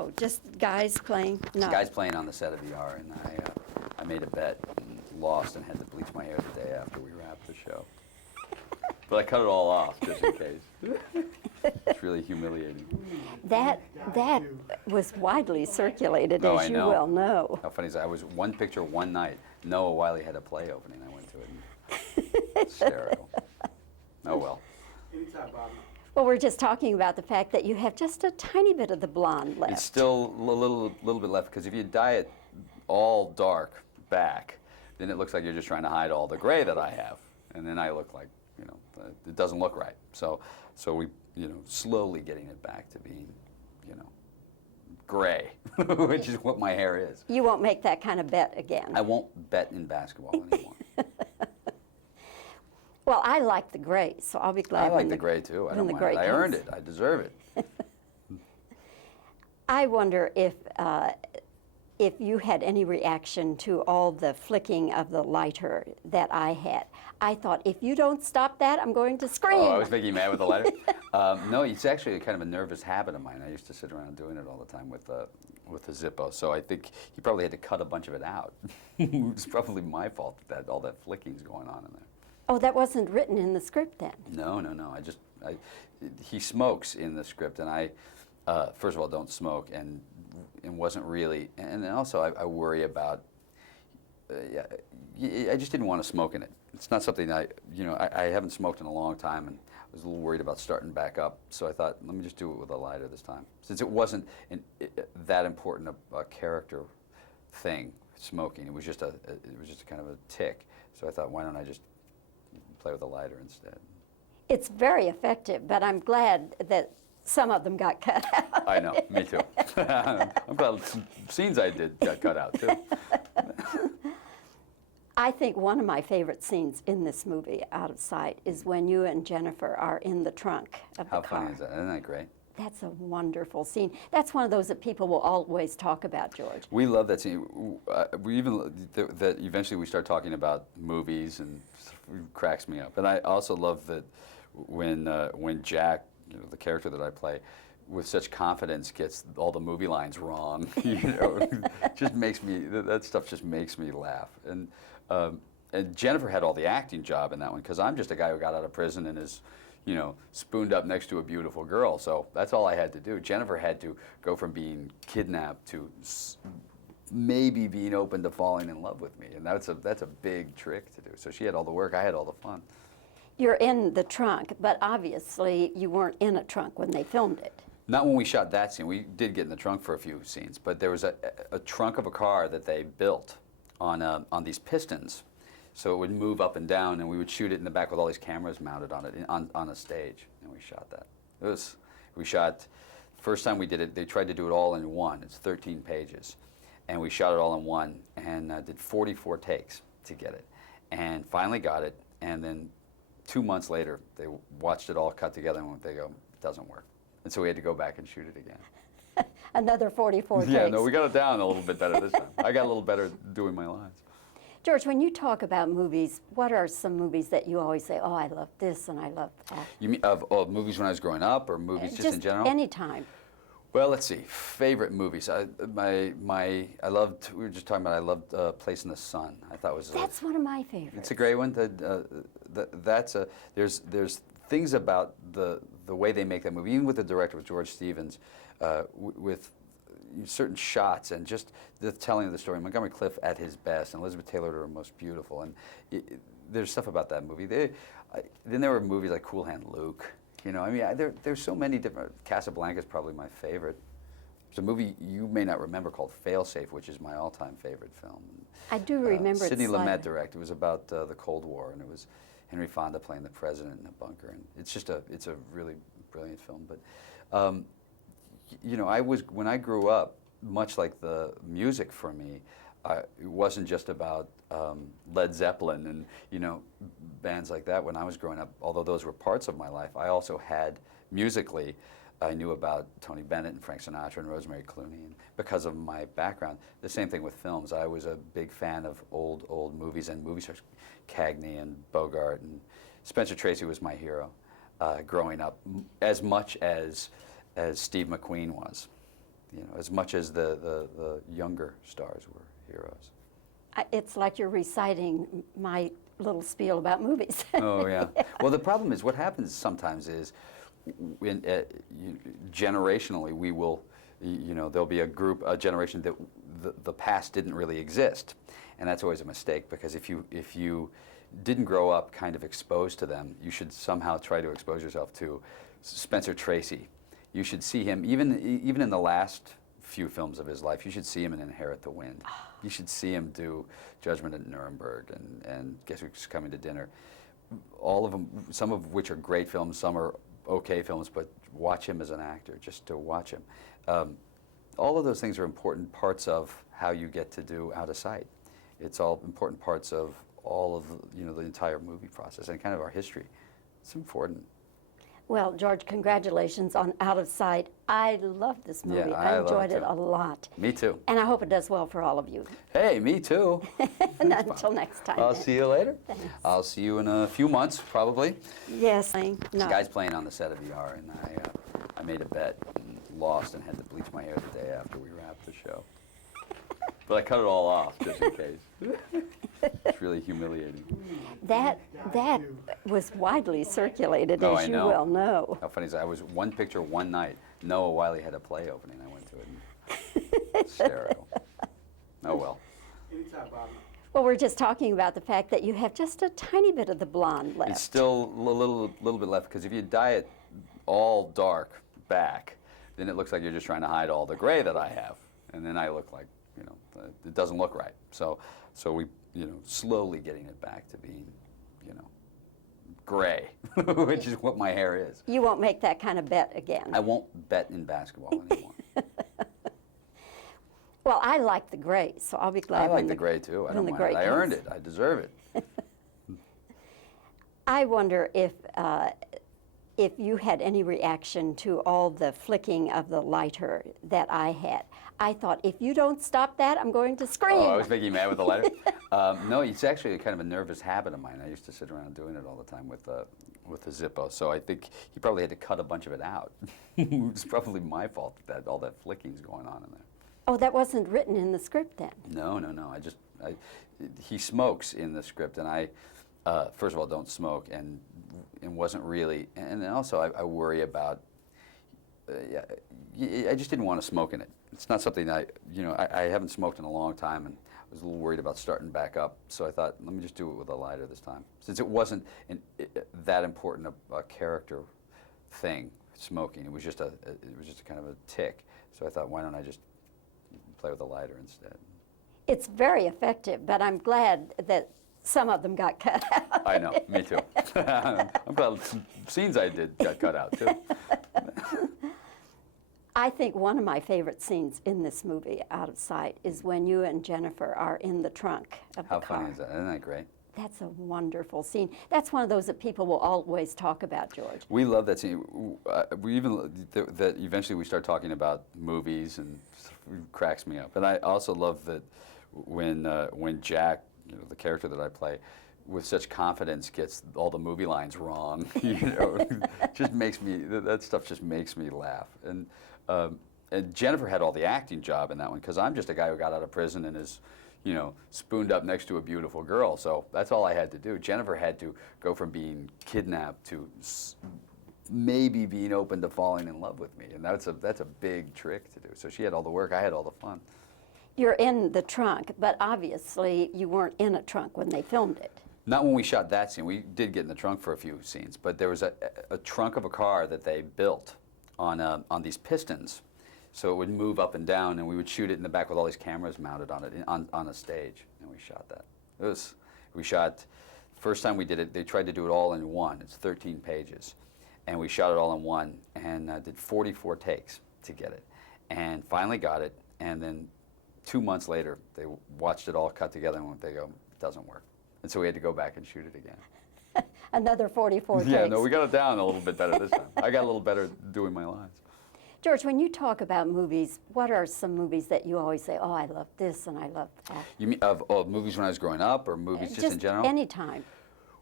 Oh, just guys playing? No. Guys playing on the set of ER, and I made a bet and lost and had to bleach my hair the day after we wrapped the show. But I cut it all off just in case. It's really humiliating. That was widely circulated, Oh, as I you know. well know. How funny is that? I was one picture one night. Noah Wiley had a play opening. I went to it. And hysterical. Oh well. Anytime, Bobbie. Well, we're just talking about the fact that you have just a tiny bit of the blonde left. It's still a little bit left, because if you dye it all dark back, then it looks like you're just trying to hide all the gray that I have, and then I look like, you know, it doesn't look right. So we, you know, slowly getting it back to being, you know, gray, which is what my hair is. You won't make that kind of bet again. I won't bet in basketball anymore. Well, I like the gray, so I'll be glad. I like the gray too. I don't mind it. I earned it. I deserve it. I wonder if you had any reaction to all the flicking of the lighter that I had. I thought, if you don't stop that, I'm going to scream. Oh, I was making you mad with the lighter? No, it's actually kind of a nervous habit of mine. I used to sit around doing it all the time with the Zippo. So I think he probably had to cut a bunch of it out. It's probably my fault that all that flicking's going on in there. Oh, that wasn't written in the script then? No. He smokes in the script, and I, first of all, don't smoke, and wasn't really, and also I worry about, I just didn't want to smoke in it. It's not something I haven't smoked in a long time, and I was a little worried about starting back up, so I thought, let me just do it with a lighter this time. Since it wasn't that important a character thing, smoking, it was just a kind of a tick, so I thought, why don't I just play with a lighter instead. It's very effective, but I'm glad that some of them got cut out. I know, me too. I'm glad some scenes I did got cut out too. I think one of my favorite scenes in this movie, Out of Sight, is when you and Jennifer are in the trunk of the car. How funny is that? Isn't that great? That's a wonderful scene. That's one of those that people will always talk about, George. We love that scene. We even that eventually we start talking about movies, and it cracks me up. And I also love that when Jack, you know, the character that I play, with such confidence gets all the movie lines wrong. You know, just makes me, that stuff just makes me laugh. And Jennifer had all the acting job in that one, because I'm just a guy who got out of prison and is, you know, spooned up next to a beautiful girl. So that's all I had to do. Jennifer had to go from being kidnapped to maybe being open to falling in love with me, and that's a big trick to do. So she had all the work, I had all the fun. You're in the trunk, but obviously you weren't in a trunk when they filmed it. Not when we shot that scene. We did get in the trunk for a few scenes, but there was a trunk of a car that they built on these pistons, so it would move up and down, and we would shoot it in the back with all these cameras mounted on it on a stage, and we shot that. We shot, first time we did it, they tried to do it all in one. It's 13 pages, and we shot it all in one, and did 44 takes to get it, and finally got it, and then 2 months later, they watched it all cut together, and they go, it doesn't work. And so we had to go back and shoot it again. Another 44 takes. Yeah, no, we got it down a little bit better this time. I got a little better doing my lines. George, when you talk about movies, what are some movies that you always say, oh, I love this and I love that? You mean of movies when I was growing up, or movies just in general? Any time. Well, let's see. Favorite movies. I loved. We were just talking about. I loved Place in the Sun. I thought it was. That's one of my favorites. It's a great one. There's things about the way they make that movie, even with the director, with George Stevens, with certain shots and just the telling of the story. Montgomery Clift at his best, and Elizabeth Taylor at her most beautiful. And there's stuff about that movie. Then there were movies like Cool Hand Luke. You know, I mean, there's so many different. Casablanca's probably my favorite. There's a movie you may not remember called Failsafe, which is my all-time favorite film. I do remember it. Sidney Lumet directed. It was about the Cold War, and it was Henry Fonda playing the president in a bunker. And it's a really brilliant film. But you know, when I grew up, much like the music for me, it wasn't just about Led Zeppelin and, you know, bands like that when I was growing up. Although those were parts of my life, I also had, musically, I knew about Tony Bennett and Frank Sinatra and Rosemary Clooney, and because of my background. The same thing with films. I was a big fan of old movies and movie stars, Cagney and Bogart, and Spencer Tracy was my hero growing up, as much as Steve McQueen was. you know, as much as the younger stars were heroes. It's like you're reciting my little spiel about movies. Oh yeah. Well, the problem is what happens sometimes is, generationally, we will, you know, there'll be a generation that the past didn't really exist, and that's always a mistake, because if you didn't grow up kind of exposed to them, you should somehow try to expose yourself to Spencer Tracy. You should see him even in the last few films of his life. You should see him in Inherit the Wind. You should see him do Judgment at Nuremberg and Guess Who's Coming to Dinner. All of them, some of which are great films, some are okay films, but watch him as an actor, just to watch him. All of those things are important parts of how you get to do Out of Sight. It's all important parts of all of, you know, the entire movie process and kind of our history. It's important. Well, George, congratulations on Out of Sight. I love this movie. Yeah, I love enjoyed it it a lot. Me too. And I hope it does well for all of you. Hey, me too. And until next time. I'll then. see you later. Thanks. I'll see you in a few months, probably. Yes. The No. guy's playing on the set of ER, and I made a bet and lost and had to bleach my hair the day after we wrapped the show. But I cut it all off just in case. It's really humiliating. That was widely circulated, Oh, as I you know. well know. How funny is that? I was one picture one night. Noah Wiley had a play opening. I went to it. And hysterical. Oh well. Anytime, Bobbie. Well, we're just talking about the fact that you have just a tiny bit of the blonde left. It's still a little bit left, because if you dye it all dark back, then it looks like you're just trying to hide all the gray that I have, and then I look like, you know, it doesn't look right. So we, you know, slowly getting it back to being, you know, gray, which is what my hair is. You won't make that kind of bet again. I won't bet in basketball anymore. Well, I like the gray, so I'll be glad. I like when the gray too. I when don't the mind gray it. I earned comes. it. I deserve it. I wonder if you had any reaction to all the flicking of the lighter that I had. I thought, if you don't stop that, I'm going to scream. Oh, I was making you mad with the lighter? No, it's actually a kind of a nervous habit of mine. I used to sit around doing it all the time with the Zippo, so I think he probably had to cut a bunch of it out. It's probably my fault that all that flicking's going on in there. Oh, that wasn't written in the script then? No. He smokes in the script, and I, first of all, don't smoke, and wasn't really, and then also I worry about, I just didn't want to smoke in it. It's not something I haven't smoked in a long time, and I was a little worried about starting back up, so I thought, let me just do it with a lighter this time. Since it wasn't that important a character thing, smoking, it was just a kind of a tick. So I thought, why don't I just play with a lighter instead? It's very effective, but I'm glad that some of them got cut out. I know, me too. I'm glad some scenes I did got cut out too. I think one of my favorite scenes in this movie, Out of Sight, is when you and Jennifer are in the trunk of How the car. funny is that? Isn't that great? That's a wonderful scene. That's one of those that people will always talk about, George. We love that scene. We even that eventually we start talking about movies, and it cracks me up. And I also love that when Jack, you know, the character that I play, with such confidence gets all the movie lines wrong. You know, just makes me, that stuff just makes me laugh. And Jennifer had all the acting job in that one, because I'm just a guy who got out of prison and is, you know, spooned up next to a beautiful girl. So that's all I had to do. Jennifer had to go from being kidnapped to maybe being open to falling in love with me, and that's a big trick to do. So she had all the work, I had all the fun. You're in the trunk, but obviously you weren't in a trunk when they filmed it. Not when we shot that scene. We did get in the trunk for a few scenes, but there was a trunk of a car that they built on these pistons, so it would move up and down, and we would shoot it in the back with all these cameras mounted on it on a stage, and we shot that. We shot, first time we did it, they tried to do it all in one. It's 13 pages, and we shot it all in one, and did 44 takes to get it, and finally got it, and then 2 months later, they watched it all cut together, and they go, it doesn't work. And so we had to go back and shoot it again. Another 44 takes. Yeah, no, we got it down a little bit better this time. I got a little better doing my lines. George, when you talk about movies, what are some movies that you always say, oh, I love this and I love that? You mean of movies when I was growing up, or movies just in general? Anytime.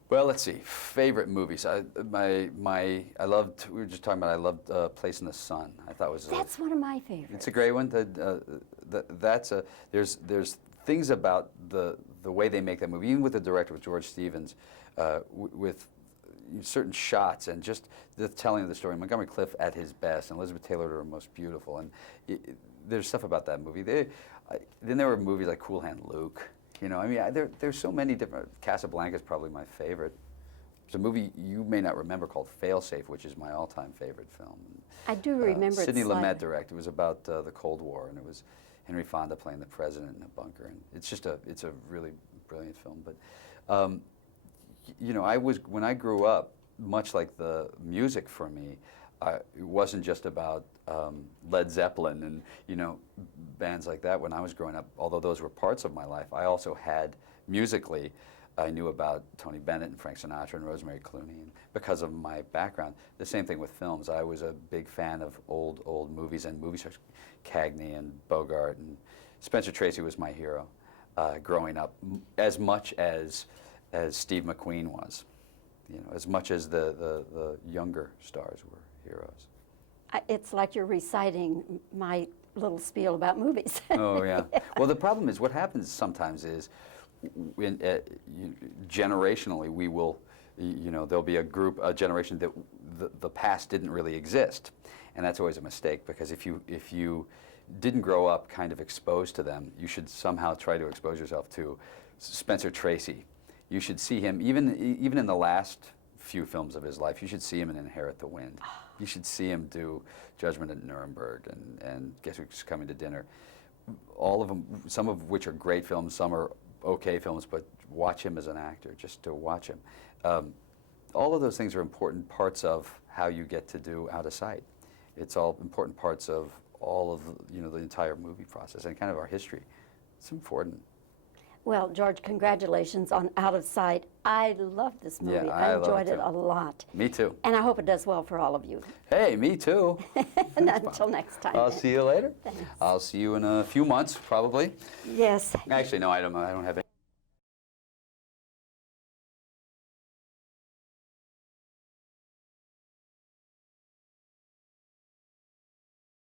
Well, let's see. Favorite movies. I loved. We were just talking about. I loved Place in the Sun. I thought it was. That's one of my favorites. It's a great one. That's a. There's things about the way they make that movie, even with the director, with George Stevens, with certain shots and just the telling of the story. Montgomery Clift at his best, and Elizabeth Taylor at her most beautiful. And there's stuff about that movie. Then there were movies like Cool Hand Luke. You know, I mean, there's so many different. Casablanca is probably my favorite. There's a movie you may not remember called Failsafe, which is my all-time favorite film. I do remember it Sidney slightly. Lumet directed. It was about the Cold War, and it was Henry Fonda playing the president in a bunker. And it's a really brilliant film. But you know, when I grew up, much like the music for me, it wasn't just about Led Zeppelin and, you know, bands like that when I was growing up. Although those were parts of my life, I also had musically, I knew about Tony Bennett and Frank Sinatra and Rosemary Clooney, and because of my background. The same thing with films. I was a big fan of old movies and movie stars, Cagney and Bogart, and Spencer Tracy was my hero growing up, as much as Steve McQueen was. You know, as much as the younger stars were heroes. It's like you're reciting my little spiel about movies. Oh, yeah. Well, the problem is what happens sometimes is generationally we will, you know, there'll be a generation that the past didn't really exist. And that's always a mistake, because if you didn't grow up kind of exposed to them, you should somehow try to expose yourself to Spencer Tracy. You should see him, even in the last few films of his life, you should see him in Inherit the Wind. You should see him do Judgment at Nuremberg and Guess Who's Coming to Dinner. All of them, some of which are great films, some are okay films, but watch him as an actor, just to watch him. All of those things are important parts of how you get to do Out of Sight. It's all important parts of all of, you know, the entire movie process and kind of our history. It's important. Well, George, congratulations on Out of Sight. I love this movie. Yeah, I love enjoyed it it too. a lot. Me too. And I hope it does well for all of you. Hey, me too. And until next time. I'll see you later. Thanks. I'll see you in a few months, probably. Yes. Actually, no, I don't have any.